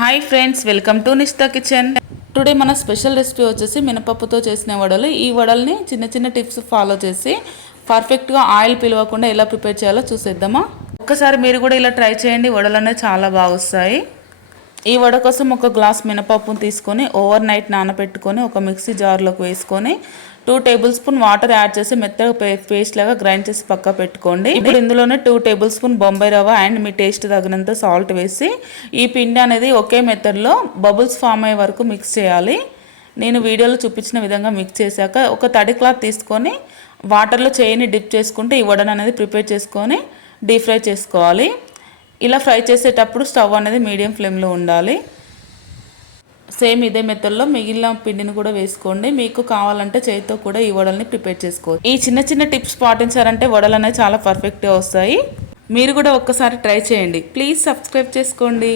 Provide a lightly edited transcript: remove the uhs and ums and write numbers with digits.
Hi friends, welcome to Nishta kitchen. Today మన special recipe వచ్చేసి మినపప్పుతో చేసిన వడలు. ఈ వడల్ని చిన్న చిన్న టిప్స్ ఫాలో చేసి పర్ఫెక్ట్గా ఆయిల్ పిలవకుండా ఎలా ప్రిపేర్ చేయాలో చూసేద్దామా. ఒక్కసారి మీరు కూడా ఇలా ట్రై చేయండి, వడలు అనేవి చాలా బాగా వస్తాయి. ఈ వడ కోసం ఒక గ్లాస్ మినపప్పును తీసుకొని ఓవర్ నైట్ నానబెట్టుకొని ఒక మిక్సీ జార్లోకి వేసుకొని 2 టేబుల్ స్పూన్ వాటర్ యాడ్ చేసి మెత్తగా పేస్ట్ లాగా గ్రైండ్ చేసి పక్క పెట్టుకోండి. ఇప్పుడు ఇందులోనే 2 టేబుల్ స్పూన్ బొంబాయి రవ్వ అండ్ మీ టేస్ట్ తగినంత సాల్ట్ వేసి ఈ పిండి అనేది ఒకే మెథడ్లో బబుల్స్ ఫామ్ అయ్యే వరకు మిక్స్ చేయాలి. నేను వీడియోలో చూపించిన విధంగా మిక్స్ చేశాక ఒక తడి క్లాత్ తీసుకొని వాటర్లో చేయిని డిప్ చేసుకుంటే ఈ వడను అనేది ప్రిపేర్ చేసుకొని డీప్ ఫ్రై చేసుకోవాలి. ఇలా ఫ్రై చేసేటప్పుడు స్టవ్ అనేది మీడియం ఫ్లేమ్లో ఉండాలి. సేమ్ ఇదే మెథడ్లో మిగిలిన పిండిని కూడా వేసుకోండి. మీకు కావాలంటే చేతితో కూడా ఈ వడల్ని ప్రిపేర్ చేసుకోవచ్చు. ఈ చిన్న చిన్న టిప్స్ పాటించారంటే వడలు అనేవి చాలా పర్ఫెక్ట్గా వస్తాయి. మీరు కూడా ఒక్కసారి ట్రై చేయండి. ప్లీజ్ సబ్స్క్రైబ్ చేసుకోండి.